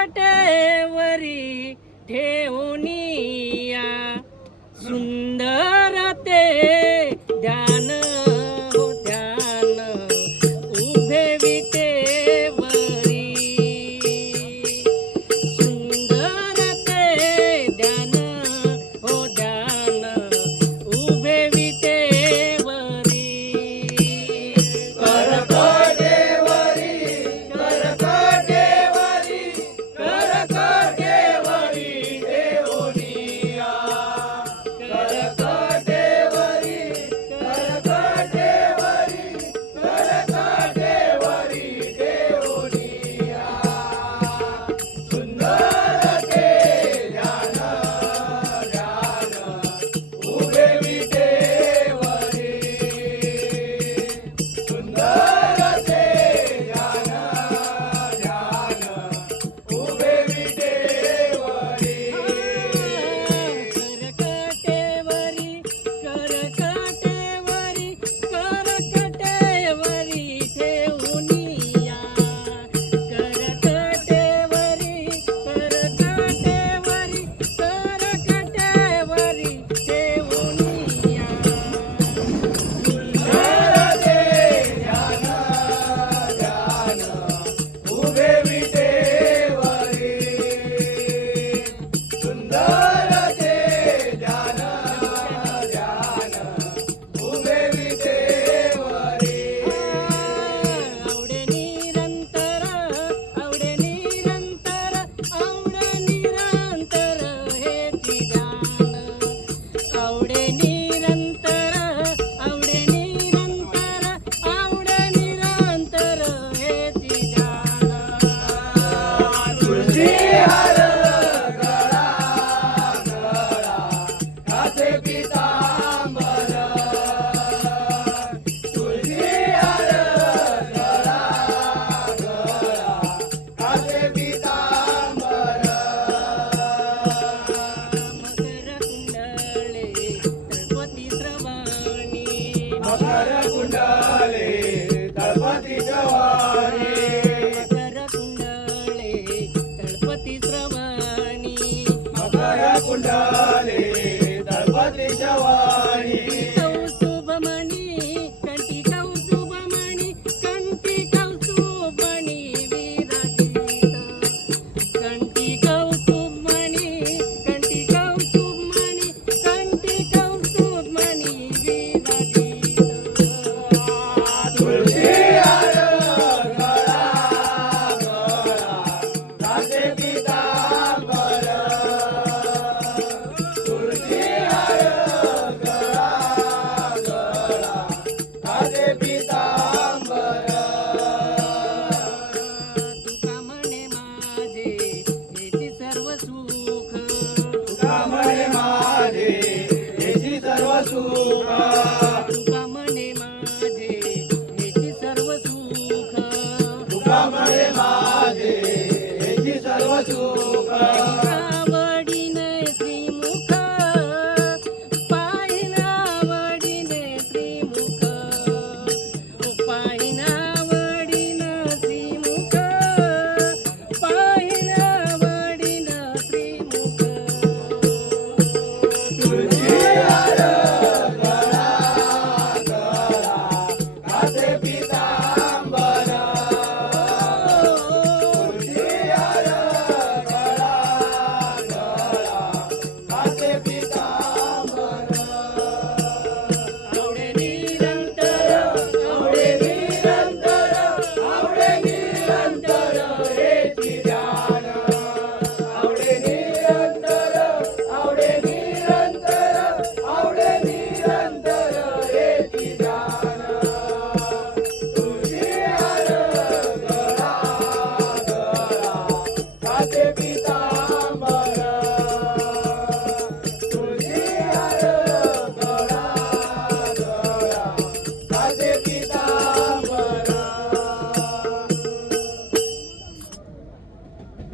करकटेवरी ठेवूनिया सुंदर ते ध्यान हो ध्यान उभे विटेवरी सुंदर ते ध्यान हो ध्यान उभे विटेवरी करकटेवरी करकटेवरी करकटेवरी ठेवूनिया करकटेवरी करकटेवरी करकटेवरी ठेवूनिया सुंदर ते ध्यान ध्यान उभे विटेवरी सुंदर ते ध्यान ध्यान उभे विटेवरी करकटेवरी करकटेवरी करकटेवरी ठेवूनिया करकटेवरी करकटेवरी करकटेवरी ठेवूनिया सुंदर ते ध्यान ध्यान उभे विटेवरी सुंदर ते ध्यान ध्यान उभे विटेवरी आवडे निरंतर आवडे निरंतर आवडे निरंतर हेची ध्यान आवडे निरंतर आवडे निरंतर आवडे निरंतर हेची ध्यान तुळशी हार गळा गळा कासे पितांबर तुळशी हार गळा गळा कासे पितांबर मकर कुंडले तळपती श्रवणी मकर कुंडले तळपती श्रवणी मकर कुंडले तळपती मकर कुंडले तळपती श्रवणी श्रवणी कौस्तुभमणी कंठी कौस्तुभमणी कंठी कौस्तुभमणी विराजित कंठी कौस्तुभमणी कंठी कौस्तुभमणी कंठी कौस्तुभमणी विराजित तुळशी हार गळा गळा कासे पितांबर तुळशी हार गळा गळा कासे